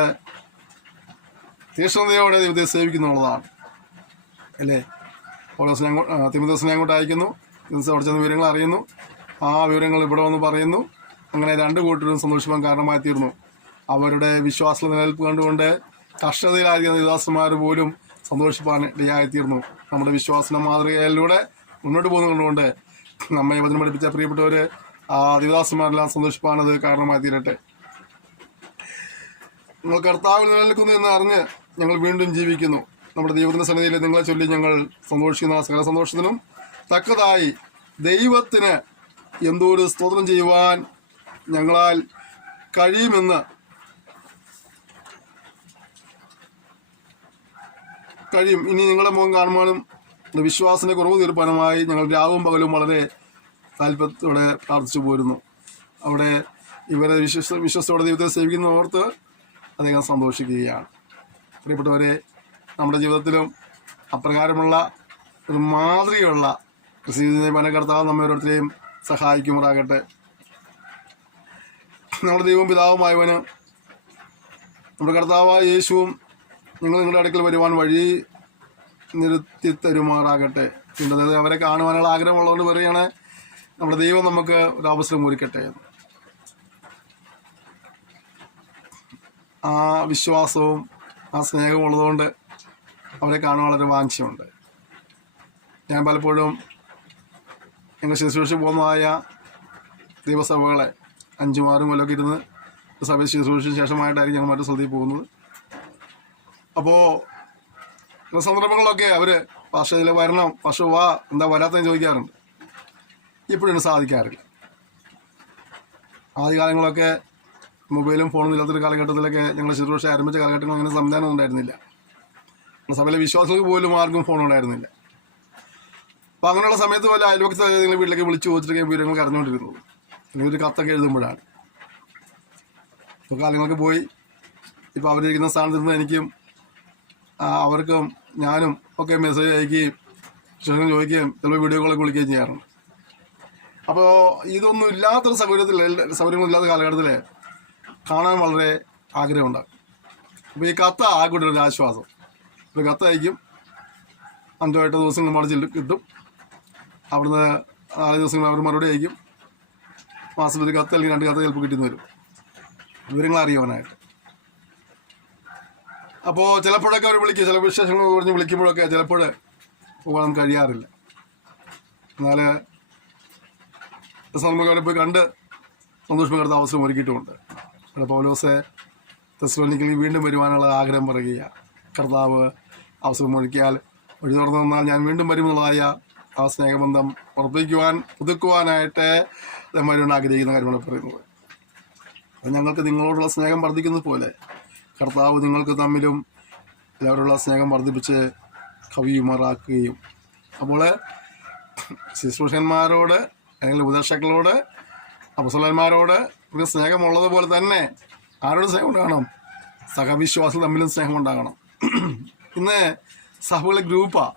തീക്ഷ്ണതയോടെ ദൈവത്തെ സേവിക്കുന്നുള്ളതാണ്, അല്ലേ? തിമോത്തിയോസിനെ അങ്ങോട്ട് അയക്കുന്നു. അവിടെ ചെന്ന് വിവരങ്ങൾ അറിയുന്നു. ആ വിവരങ്ങൾ ഇവിടെ വന്ന് പറയുന്നു. അങ്ങനെ രണ്ട് കൂട്ടരും സന്തോഷിപ്പാൻ കാരണമായി തീർന്നു. അവരുടെ വിശ്വാസ നിലനിൽപ്പ് കണ്ടുകൊണ്ട് കഷ്ടതയിലായിരിക്കുന്ന ദേവദാസന്മാർ പോലും സന്തോഷിപ്പാൻ ഇടയായിത്തീർന്നു. നമ്മുടെ വിശ്വാസ മാതൃകയിലൂടെ മുന്നോട്ട് പോകുന്നതുകൊണ്ട് നമ്മെ വചനം പഠിപ്പിച്ച പ്രിയപ്പെട്ടവർ ആ ദേവദാസന്മാരെല്ലാം സന്തോഷിപ്പാനത് കാരണമായി തീരട്ടെ. നിങ്ങൾ കർത്താവിൽ നിലനിൽക്കുന്നു എന്ന് അറിഞ്ഞ് ഞങ്ങൾ വീണ്ടും ജീവിക്കുന്നു. നമ്മുടെ ദൈവത്തിൻ്റെ സന്നിധിയിൽ നിങ്ങളെ ചൊല്ലി ഞങ്ങൾ സന്തോഷിക്കുന്ന സകല സന്തോഷത്തിനും തക്കതായി ദൈവത്തിന് എന്തോ ഒരു സ്തോത്രം ചെയ്യുവാൻ ഞങ്ങളാൽ കഴിയും. ഇനി നിങ്ങളുടെ മുഖം കാണുവാനും വിശ്വാസത്തിന്റെ കുറവ് തീർപ്പാനുമായി ഞങ്ങൾ രാവും പകലും വളരെ താല്പര്യത്തോടെ പ്രാർത്ഥിച്ചു പോരുന്നു. അവിടെ ഇവരെ വിശ്വസത്തോടെ ദൈവത്തെ സേവിക്കുന്ന ഓർത്ത് അദ്ദേഹം സന്തോഷിക്കുകയാണ്. പ്രിയപ്പെട്ടവരെ, നമ്മുടെ ജീവിതത്തിലും അപ്രകാരമുള്ള ഒരു മാതൃകയുള്ള ക്രിസ്തുവിനെ കർത്താവ് നമ്മെ ഓരോരുത്തരെയും സഹായിക്കുമാറാകട്ടെ. നമ്മുടെ ദൈവവും പിതാവുമായവന് നമ്മുടെ കർത്താവായ യേശുവും നിങ്ങളുടെ അടുക്കൽ വരുവാൻ വഴി നിർത്തി തരുമാറാകട്ടെ. അതായത് അവരെ കാണുവാനുള്ള ആഗ്രഹമുള്ളതുകൊണ്ട് പറയുകയാണ്, നമ്മുടെ ദൈവം നമുക്ക് ഒരു അവസരം ഒരുക്കട്ടെ. ആ വിശ്വാസവും ആ സ്നേഹവും ഉള്ളതുകൊണ്ട് അവരെ കാണാൻ വളരെ വാഞ്ചയുണ്ട്. ഞാൻ പലപ്പോഴും ഞങ്ങൾ ശുശ്രൂഷ പോകുന്നതായ ദൈവസഭകളെ 5-6 കൊല്ലമൊക്കെ ഇരുന്ന് സഭ ശുശ്രൂഷയ്ക്ക് ശേഷമായിട്ടായിരിക്കും ഞങ്ങൾ മറ്റു സ്ഥലത്തേക്ക് പോകുന്നത്. അപ്പോൾ ചില സന്ദർഭങ്ങളിലൊക്കെ അവർ ഭാഷയിൽ വരണം, പക്ഷേ വാ എന്താ വരാത്തതെന്ന് ചോദിക്കാറുണ്ട്. ഇപ്പോഴൊന്നും സാധിക്കാറില്ല. ആദ്യകാലങ്ങളൊക്കെ മൊബൈലും ഫോണും ഇല്ലാത്തൊരു കാലഘട്ടത്തിലൊക്കെ ഞങ്ങൾ ശുശ്രൂഷ ആരംഭിച്ച കാലഘട്ടങ്ങൾ അങ്ങനെ സംവിധാനം ഉണ്ടായിരുന്നില്ല. സഭയിലെ വിശ്വാസികൾക്ക് പോലും ആർക്കും ഫോൺ ഉണ്ടായിരുന്നില്ല. അപ്പോൾ അങ്ങനെയുള്ള സമയത്ത് പോലെ അയൽവക്കത്തെ നിങ്ങൾ വീട്ടിലേക്ക് വിളിച്ച് ചോദിച്ചിട്ടൊക്കെ വിവരങ്ങൾക്ക് അറിഞ്ഞുകൊണ്ടിരുന്നത്. അല്ലെങ്കിൽ ഒരു കത്തൊക്കെ എഴുതുമ്പോഴാണ്. ഇപ്പോൾ കാലങ്ങൾക്ക് പോയി ഇപ്പോൾ അവരിരിക്കുന്ന സ്ഥാനത്ത് നിന്ന് എനിക്കും അവർക്കും ഞാനും ഒക്കെ മെസ്സേജ് അയക്കുകയും ശേഷം ചോദിക്കുകയും ചിലപ്പോൾ വീഡിയോ കോളൊക്കെ വിളിക്കുകയും ചെയ്യാറുണ്ട്. അപ്പോൾ ഇതൊന്നും ഇല്ലാത്തൊരു സൗകര്യങ്ങളില്ലാത്ത കാലഘട്ടത്തിൽ കാണാൻ വളരെ ആഗ്രഹമുണ്ടാകും. അപ്പോൾ ഈ കത്ത് ആകൂടെ ഒരു ആശ്വാസം. ഒരു കത്ത് അയക്കും, 5-8 ദിവസം നമ്മൾ കിട്ടും. അവിടുന്ന് 4 ദിവസം അവർ മറുപടി അയക്കും. മാസത്തിൽ ഒരു കത്ത് അല്ലെങ്കിൽ 2 കത്ത് ചിലപ്പോൾ കിട്ടിയെന്ന് വരും, വിവരങ്ങൾ അറിയുവാനായിട്ട്. അപ്പോൾ ചിലപ്പോഴൊക്കെ അവർ വിളിക്കും, ചില വിശേഷങ്ങൾ പറഞ്ഞ് വിളിക്കുമ്പോഴൊക്കെ ചിലപ്പോൾ പോകാൻ നമുക്ക് കഴിയാറില്ല. എന്നാൽ നമുക്ക് അവരെ പോയി കണ്ട് സന്തോഷപ്പെടുന്ന അവസരം ഒരുക്കിയിട്ടുമുണ്ട്. അവിടെ പൗലോസെ തെസ്സലോനിക്കയിൽ വീണ്ടും വരുവാനുള്ള ആഗ്രഹം പറയുക. കർത്താവ് അവസരം ഒരുക്കിയാൽ വഴി തുറന്നു വന്നാൽ ഞാൻ വീണ്ടും വരുമെന്നുള്ളതായ ആ സ്നേഹബന്ധം ഉറപ്പിക്കുവാൻ പുതുക്കുവാനായിട്ട് നമ്മളുണ്ട് ആഗ്രഹിക്കുന്ന കാര്യമാണ് പറയുന്നത്. അപ്പം ഞങ്ങൾക്ക് നിങ്ങളോടുള്ള സ്നേഹം വർദ്ധിക്കുന്നത് പോലെ കർത്താവ് നിങ്ങൾക്ക് തമ്മിലും എല്ലാവരുള്ള സ്നേഹം വർദ്ധിപ്പിച്ച് കവിയുമാറാക്കുകയും. അപ്പോൾ ശുശ്രൂഷന്മാരോട് അല്ലെങ്കിൽ ഉപദേഷ്ടാക്കളോട് അപ്പോസ്തലന്മാരോട് ഒരു സ്നേഹമുള്ളതുപോലെ തന്നെ ആരോട് സ്നേഹം ഉണ്ടാകണം? സഹവിശ്വാസികൾ തമ്മിലും സ്നേഹം ഉണ്ടാകണം. ഇന്ന് സഭകളെ ഗ്രൂപ്പാണ്.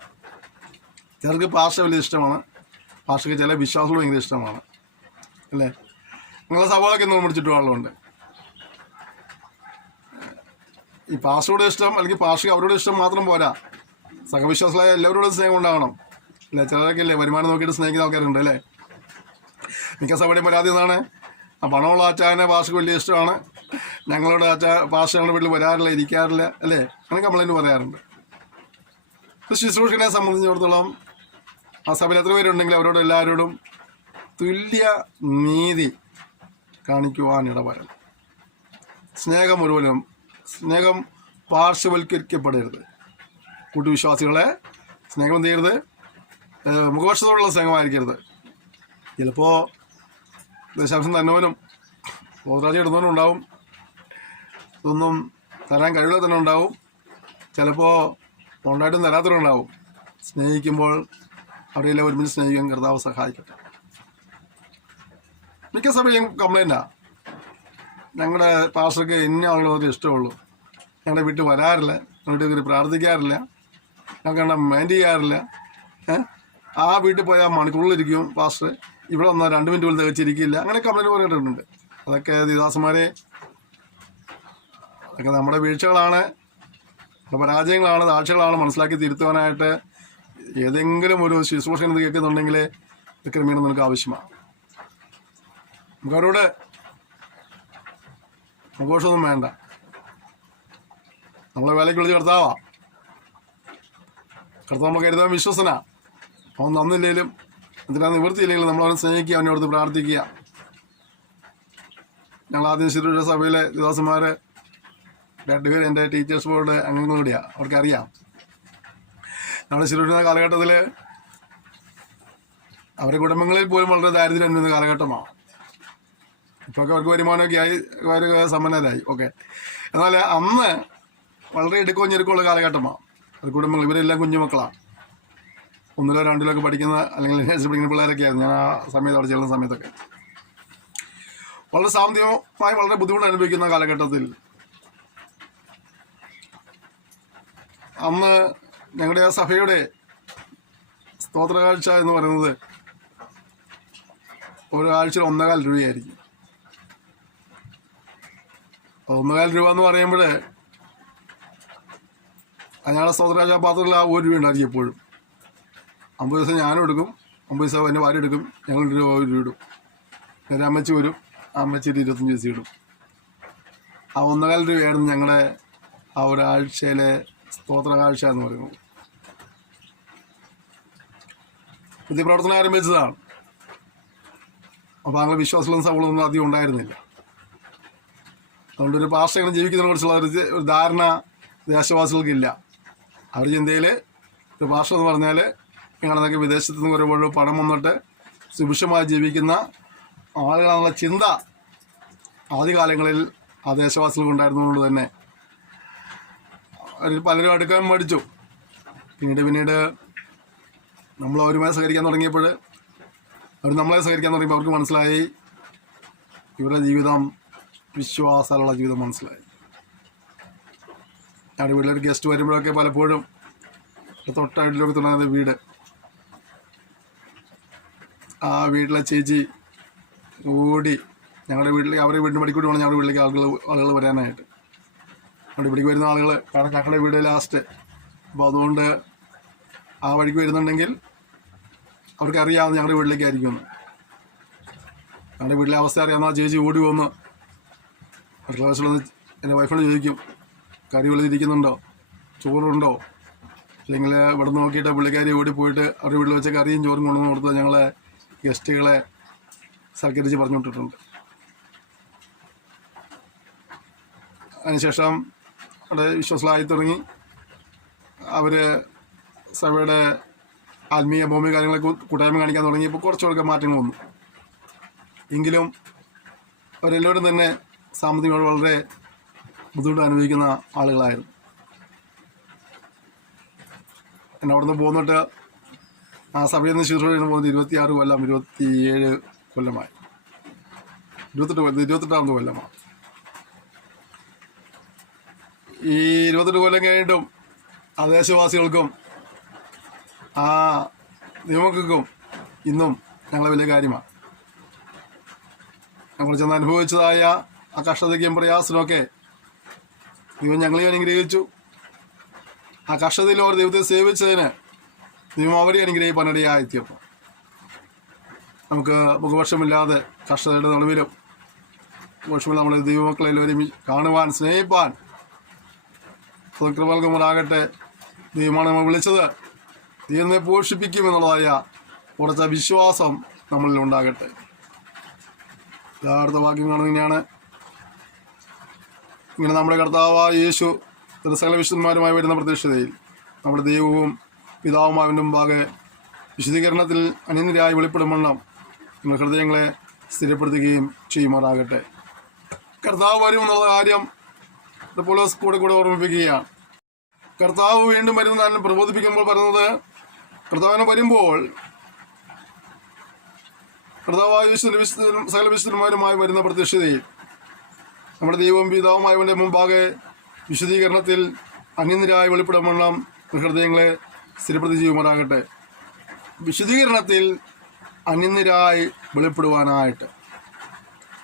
ചിലർക്ക് ഭാഷ വലിയ ഇഷ്ടമാണ്, ഭാഷയ്ക്ക് ചില വിശ്വാസങ്ങൾ ഭയങ്കര ഇഷ്ടമാണ്, അല്ലേ? നിങ്ങളെ സഭകളൊക്കെ ഇന്ന് നമ്മുടെ ചുറ്റുപാടുകളുണ്ട്. ഈ ഭാഷയോട് ഇഷ്ടം അല്ലെങ്കിൽ ഭാഷയ്ക്ക് അവരോട് ഇഷ്ടം മാത്രം പോരാ, സഹവിശ്വാസികളായ എല്ലാവരോടും സ്നേഹം ഉണ്ടാകണം, അല്ലേ? ചിലരൊക്കെ അല്ലേ വരുമാനം നോക്കിയിട്ട് സ്നേഹിക്കുന്ന ആൾക്കാരുണ്ട്, അല്ലേ? മിക്ക സഭയുടെയും പരാതി എന്നാണ്, ആ പണമുള്ള അച്ചായനെ ഭാഷയ്ക്ക് വലിയ ഇഷ്ടമാണ്, ഞങ്ങളുടെ ഭാഷ ഞങ്ങളുടെ വീട്ടിൽ വരാറില്ല, ഇരിക്കാറില്ല, അല്ലേ? അങ്ങനെ കംപ്ലൈൻറ്റ് പറയാറുണ്ട്. ശുശ്രൂഷകനെ സംബന്ധിച്ചിടത്തോളം ആ സഭയിൽ എത്ര പേരുണ്ടെങ്കിൽ അവരോട് എല്ലാവരോടും തുല്യ നീതി കാണിക്കുവാനിടവരണം. സ്നേഹം പാർശ്വവൽക്കരിക്കപ്പെടരുത്. കൂട്ടുവിശ്വാസികളെ സ്നേഹം എന്ത് ചെയ്യരുത്? മുഖപക്ഷത്തോടുള്ള സ്നേഹമായിരിക്കരുത്. ചിലപ്പോൾ ദശാംശം തന്നവനും ബോധരാജ ഇടുന്നവനും ഉണ്ടാവും, ഇതൊന്നും തരാൻ കഴിവില്ല തന്നെ ഉണ്ടാവും, ചിലപ്പോൾ ഉണ്ടായിട്ടും തരാത്തവരുണ്ടാവും. സ്നേഹിക്കുമ്പോൾ അവരെല്ലാം ഒരുമിച്ച് സ്നേഹിക്കാൻ കർത്താവ് സഹായിക്കട്ടെ. മിക്ക സഭയും കംപ്ലൈൻറ്റാണ്, ഞങ്ങളുടെ പാസ്റ്റർക്ക് ഇന്ന ആളുകളൊക്കെ ഇഷ്ടമുള്ളൂ, ഞങ്ങളുടെ വീട്ടിൽ വരാറില്ല, ഞങ്ങളുടെ വീട്ടിൽ പ്രാർത്ഥിക്കാറില്ല, ഞങ്ങൾക്ക് മൈൻഡ് ചെയ്യാറില്ല. ആ വീട്ടിൽ പോയാൽ മണിക്കൂറിലിരിക്കും പാസ്റ്റർ, ഇവിടെ വന്നാൽ 2 മിനിറ്റ് പോലും തികച്ചിരിക്കില്ല. അങ്ങനെ കംപ്ലൈൻറ്റ് പറഞ്ഞിട്ടുണ്ട്. അതൊക്കെ ദൈവദാസന്മാരെ, അതൊക്കെ നമ്മുടെ വീഴ്ചകളാണ്, പരാജയങ്ങളാണ്, താഴ്ചകളാണ്. മനസ്സിലാക്കി തിരുത്തുവാനായിട്ട് ഏതെങ്കിലും ഒരു ശുശ്രൂഷകൻ ഇത് കേൾക്കുന്നുണ്ടെങ്കിൽ ഇത് ക്രമീണം നമുക്ക് ആവശ്യമാണ്. നമുക്ക് അവരോട് ആഘോഷമൊന്നും വേണ്ട. നമ്മളെ വേലയ്ക്ക് വിളിച്ച് കർത്താവ് നമ്മൾ കരുതാൻ വിശ്വസന. അവൻ തന്നില്ലെങ്കിലും എന്തിനാ നിവൃത്തിയില്ലെങ്കിലും നമ്മളവനെ സ്നേഹിക്കുക, അവനോട് പ്രാർത്ഥിക്കുക. ഞങ്ങൾ ആദ്യം ശുശ്രൂഷ സഭയിലെ ദാസന്മാർ 2 പേര് എൻ്റെ ടീച്ചേഴ്സ് ബോർഡ് അംഗങ്ങളുടെയാണ്, അവർക്കറിയാം. നമ്മുടെ ശുശ്രൂഷ കാലഘട്ടത്തിൽ അവരുടെ കുടുംബങ്ങളിൽ പോലും വളരെ ദാരിദ്ര്യം അനുഭവിക്കുന്ന കാലഘട്ടമാണ്. ഇപ്പോഴൊക്കെ അവർക്ക് വരുമാനമൊക്കെ ആയി, അവർ സമ്പന്നരായി, ഓക്കെ. എന്നാൽ അന്ന് വളരെ ഇടുക്കവും ഞെരുക്കമുള്ള കാലഘട്ടമാണ്. അത് കുടുംബങ്ങൾ ഇവരെല്ലാം കുഞ്ഞുമക്കളാണ്, 1-ലോ 2-ലോ ഒക്കെ പഠിക്കുന്ന അല്ലെങ്കിൽ നേഴ്സ് പഠിക്കുന്ന പിള്ളേരൊക്കെ ആയിരുന്നു ഞാൻ ആ സമയത്ത് അവിടെ ചെല്ലുന്ന സമയത്തൊക്കെ. വളരെ സാമ്പത്തികമായി വളരെ ബുദ്ധിമുട്ട് അനുഭവിക്കുന്ന കാലഘട്ടത്തിൽ അന്ന് ഞങ്ങളുടെ ആ സഭയുടെ സ്തോത്രകാഴ്ച എന്ന് പറയുന്നത് ഒരാഴ്ചയിൽ 1.25 രൂപയായിരിക്കും. 1.25 രൂപ എന്ന് പറയുമ്പോൾ ഞങ്ങളുടെ സ്തോത്രകാഴ്ച പാത്രത്തിൽ ആ 1 രൂപ ഉണ്ടായിരിക്കും എപ്പോഴും. 50 ദിവസം ഞാനും എടുക്കും, 50 ദിവസം എൻ്റെ ഭാര്യ എടുക്കും, ഞങ്ങൾ 1 രൂപ ഇടും. എൻ്റെ അമ്മച്ചി വരും, ആ അമ്മച്ചിട്ട് 25 ദിവസം ഇടും. ആ 1.25 രൂപയായിരുന്നു ഞങ്ങളുടെ ആ ഒരാഴ്ചയിലെ സ്തോത്ര കാഴ്ച എന്ന് പറയുന്നത്. പുതിയ പ്രവർത്തനം ആരംഭിച്ചതാണ്. അപ്പോൾ അങ്ങനെ വിശ്വാസങ്ങളും സഭകളൊന്നും അധികം ഉണ്ടായിരുന്നില്ല. അതുകൊണ്ടൊരു പാസ്റ്റർ എങ്ങനെ ജീവിക്കുന്നതിനെ കുറിച്ചുള്ള ഒരു ധാരണ ദേശവാസികൾക്കില്ല. അവരുടെ ചിന്തയിൽ ഒരു പാസ്റ്റർ എന്ന് പറഞ്ഞാൽ ഇങ്ങനെയൊക്കെ വിദേശത്ത് നിന്ന് വരുമ്പോഴും പണം വന്നിട്ട് സുഭിക്ഷമായി ജീവിക്കുന്ന ആളുകളാണെന്നുള്ള ചിന്ത ആദ്യകാലങ്ങളിൽ ആ ദേശവാസികൾക്ക് ഉണ്ടായിരുന്നതുകൊണ്ട് തന്നെ അതിൽ പലരും അടുക്കാൻ മടിച്ചു. പിന്നീട് നമ്മൾ അവരുമായി സഹകരിക്കാൻ തുടങ്ങിയപ്പോൾ അവർ നമ്മളെ സഹകരിക്കാൻ തുടങ്ങിയപ്പോൾ അവർക്ക് മനസ്സിലായി ഇവരുടെ ജീവിതം വിശ്വാസമുള്ള ജീവിതം മനസ്സിലായി. ഞങ്ങളുടെ വീട്ടിലൊരു ഗസ്റ്റ് വരുമ്പോഴൊക്കെ പലപ്പോഴും തൊട്ടടുത്തൊക്കെ തുടങ്ങുന്ന വീട്, ആ വീട്ടിലെ ചേച്ചി ഓടി ഞങ്ങളുടെ വീട്ടിലേക്ക്, അവരുടെ വീടിന് പടിക്കൂടി വേണം ഞങ്ങളുടെ വീട്ടിലേക്ക് ആളുകൾ വരാനായിട്ട്. ഞങ്ങളുടെ ഇവിടേക്ക് വരുന്ന ആളുകൾ, കാരണം ഞങ്ങളുടെ വീട് ലാസ്റ്റ്, അപ്പോൾ അതുകൊണ്ട് ആ വഴിക്ക് വരുന്നുണ്ടെങ്കിൽ അവർക്കറിയാവുന്ന ഞങ്ങളുടെ വീട്ടിലേക്കായിരിക്കുമെന്ന്. ഞങ്ങളുടെ വീട്ടിലെ അവസ്ഥ അറിയാവുന്ന ആ ചേച്ചി ഓടി വന്ന് അടുക്കള വശത്തുള്ള എൻ്റെ വൈഫിനോട് ചോദിക്കും, കറി വെളുതിരിക്കുന്നുണ്ടോ, ചോറുണ്ടോ, അല്ലെങ്കിൽ ഇവിടെ നോക്കിയിട്ട് പുള്ളിക്കാരി ഓടിപ്പോയിട്ട് അവരുടെ വീട്ടിൽ വെച്ച കറിയും ചോറും കൊണ്ടുവന്ന് കൊടുത്ത് ഞങ്ങളെ ഗസ്റ്റുകളെ സൽക്കരിച്ച് പറഞ്ഞു വിട്ടിട്ടുണ്ട്. അതിനുശേഷം അവിടെ വിശ്വാസമായി തുടങ്ങി. അവർ സഭയുടെ ആത്മീയ ഭൗമിക കാര്യങ്ങളൊക്കെ കൂട്ടായ്മ കാണിക്കാൻ തുടങ്ങിയപ്പോൾ കുറച്ചുകൂടെ മാറ്റങ്ങൾ വന്നു. എങ്കിലും അവരെല്ലാവരും തന്നെ സാമ്പത്തികമായി വളരെ ബുദ്ധിമുട്ട് അനുഭവിക്കുന്ന ആളുകളായിരുന്നു. എന്നെ അവിടെ നിന്ന് പോന്നിട്ട് ആ സഭയിൽ നിന്ന് ശുശ്രൂഷ പോകുന്നത് 26 കൊല്ലം 27 കൊല്ലമായി, 28ാമത് കൊല്ലമാണ്. ഈ 28 കൊല്ലം കഴിഞ്ഞിട്ടും ആ ദേശവാസികൾക്കും ആ നിയമങ്ങൾക്കും ഇന്നും ഞങ്ങളെ വലിയ കാര്യമാണ്. ഞങ്ങൾ ചെന്ന് അനുഭവിച്ചതായ ആ കഷ്ടതയ്ക്കും പ്രയാസത്തിനൊക്കെ ദൈവം ഞങ്ങളെ അനുഗ്രഹിച്ചു. ആ കഷ്ടതയിൽ അവർ ദൈവത്തെ സേവിച്ചതിന് ദൈവം അവരെ അനുഗ്രഹിക്കാനിടയായിത്തീർന്നു. നമുക്ക് മുഖപക്ഷമില്ലാതെ കഷ്ടതയുടെ നടുവിലും മുഖപക്ഷമില്ല നമ്മുടെ ദൈവമക്കളെ എല്ലാവരും കാണുവാൻ, സ്നേഹിപ്പാൻ കൃപകൾക്കുമാറാകട്ടെ. ദൈവമാണ് നമ്മൾ വിളിച്ചത്. ദൈവത്തെ പോഷിപ്പിക്കുമെന്നുള്ളതായ ഉറച്ച വിശ്വാസം നമ്മളിൽ ഉണ്ടാകട്ടെ. യഥാർത്ഥ വാക്യം കാണുന്നതിനാണ് ഇങ്ങനെ നമ്മുടെ കർത്താവായ യേശു സകല വിശുദ്ധന്മാരുമായി വരുന്ന പ്രത്യക്ഷതയിൽ നമ്മുടെ ദൈവവും പിതാവുമാവിൻ്റെ മുമ്പാകെ വിശദീകരണത്തിൽ അന്യരായി വെളിപ്പെടുമെണ്ണം നമ്മുടെ ഹൃദയങ്ങളെ സ്ഥിരപ്പെടുത്തുകയും ചെയ്യുമാറാകട്ടെ. കർത്താവ് വരുമെന്നുള്ള കാര്യം പൗലോസ് കൂടെ ഓർമ്മിപ്പിക്കുകയാണ്. കർത്താവ് വീണ്ടും വരുന്ന തന്നെ പ്രബോധിപ്പിക്കുമ്പോൾ പറയുന്നത്, കർത്താവിനെ വരുമ്പോൾ കർത്താവായ സകല വിശുദ്ധന്മാരുമായി വരുന്ന പ്രത്യക്ഷതയിൽ നമ്മുടെ ദൈവവും പിതാവുമായവൻ്റെ മുമ്പാകെ വിശദീകരണത്തിൽ അന്യരായി വെളിപ്പെടുമെണ്ണം ഹൃദയങ്ങളെ സ്ഥിരപ്പെടുത്തി ചെയ്യുമാറാകട്ടെ. വിശദീകരണത്തിൽ അന്യരായി വെളിപ്പെടുവാനായിട്ട്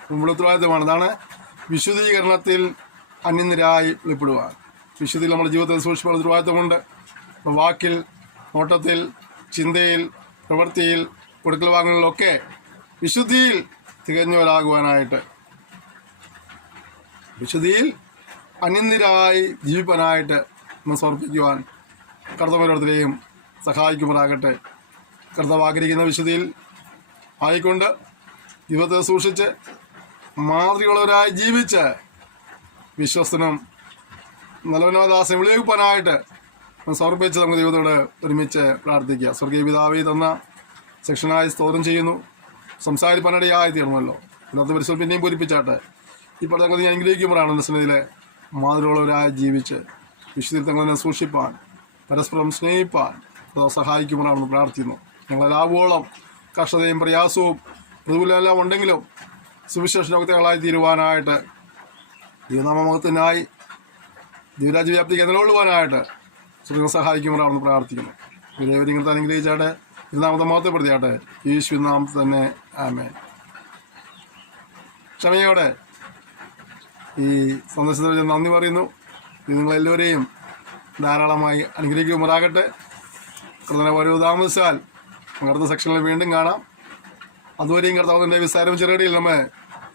നമ്മുടെ ഉത്തരവാദിത്തമാണ്. അതാണ് വിശുദ്ധീകരണത്തിൽ അന്യരായി വെളിപ്പെടുവാൻ. വിശുദ്ധിയിൽ നമ്മുടെ ജീവിതത്തിൽ സൂക്ഷ്മ ഉത്തരവാദിത്തമുണ്ട്. വാക്കിൽ, നോട്ടത്തിൽ, ചിന്തയിൽ, പ്രവൃത്തിയിൽ, കൊടുക്കൽ വാങ്ങലിലൊക്കെ വിശുദ്ധിയിൽ തികഞ്ഞവരാകുവാനായിട്ട്, വിശുദ്ധിയിൽ അന്യരായി ജീവിക്കാനായിട്ട് നമ്മൾ സമർപ്പിക്കുവാൻ കർത്താവിനോടത്തിലെയും സഹായിക്കുമാറാകട്ടെ. കർത്താവ് ആഗ്രഹിക്കുന്ന വിശുദ്ധിയിൽ ആയിക്കൊണ്ട് ജീവിതത്തെ സൂക്ഷിച്ച് മാതൃകയുള്ളവരായി ജീവിച്ച് വിശ്വസ്തനും നല്ലവനോദാസനെ വിളിവെപ്പാനായിട്ട് സമർപ്പിച്ച് നമുക്ക് ദൈവത്തോട് ഒരുമിച്ച് പ്രാർത്ഥിക്കുക. സ്വർഗീയ പിതാവേ തന്ന സെക്ഷനായി സ്തോത്രം ചെയ്യുന്നു. സംസാരിപ്പാനിടയായി തീർന്നല്ലോ. ഇന്നത്തെ പരിശോധന പിന്നെയും പൂരിപ്പിച്ചാട്ടെ. ഈ പറഞ്ഞ ഞാൻ അനുഗ്രഹിക്കുമ്പോഴാണ് സ്നേഹിതരെ മാതൃകയുള്ളവരായി ജീവിച്ച് വിശുദ്ധിയിൽ തങ്ങളെ സൂക്ഷിപ്പാൻ, പരസ്പരം സ്നേഹിപ്പാൻ സഹായിക്കുമ്പോഴാണെന്ന് പ്രാർത്ഥിക്കുന്നു. ഞങ്ങളെല്ലാവോളം കഷ്ടതയും പ്രയാസവും പ്രതികൂലമെല്ലാം ഉണ്ടെങ്കിലും സുവിശേഷ ലോകങ്ങളായി തീരുവാനായിട്ട്, ദൈവനാമമഹത്വത്തിനായി ദൈവരാജ്യ വ്യാപ്തിക്ക് നിലകൊള്ളുവാനായിട്ട് സുഖം സഹായിക്കുമ്പോൾ അവിടുന്ന് പ്രാർത്ഥിക്കുന്നു. ഇവരെ ഇങ്ങനത്തെ അനുഗ്രഹിച്ചാട്ടെ, ഇരുനാമത്തെ മഹത്വപ്പെടുത്തിയാട്ടെ, യേശു നാമത്തിൽ തന്നെ ആമേൻ. ക്ഷമയോടെ ഈ സന്ദേശത്തിന് നന്ദി പറയുന്നു. നിങ്ങളെല്ലാവരെയും ധാരാളമായി അനുഗ്രഹിക്കുമാറാകട്ടെ. കർത്താവ് താമസിച്ചാൽ അടുത്ത സെക്ഷനിൽ വീണ്ടും കാണാം. അതുവരെയും കർത്താവിൻ്റെ വിസ്താരം ചെറുകടിയിൽ നമ്മെ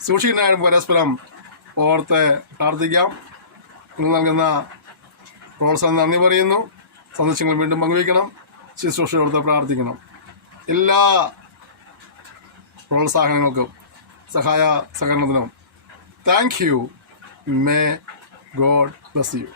സൂക്ഷിക്കാനും പരസ്പരം ഓർത്ത് പ്രാർത്ഥിക്കാം. നിങ്ങൾ നൽകുന്ന പ്രോത്സാഹനം നന്ദി പറയുന്നു. സന്ദേശങ്ങൾ വീണ്ടും പങ്കുവയ്ക്കണം, ശുശ്രൂഷയോടുത്ത് പ്രാർത്ഥിക്കണം. എല്ലാ പ്രോത്സാഹനങ്ങൾക്കും സഹായ സഹകരണത്തിനും thank you. May God bless you.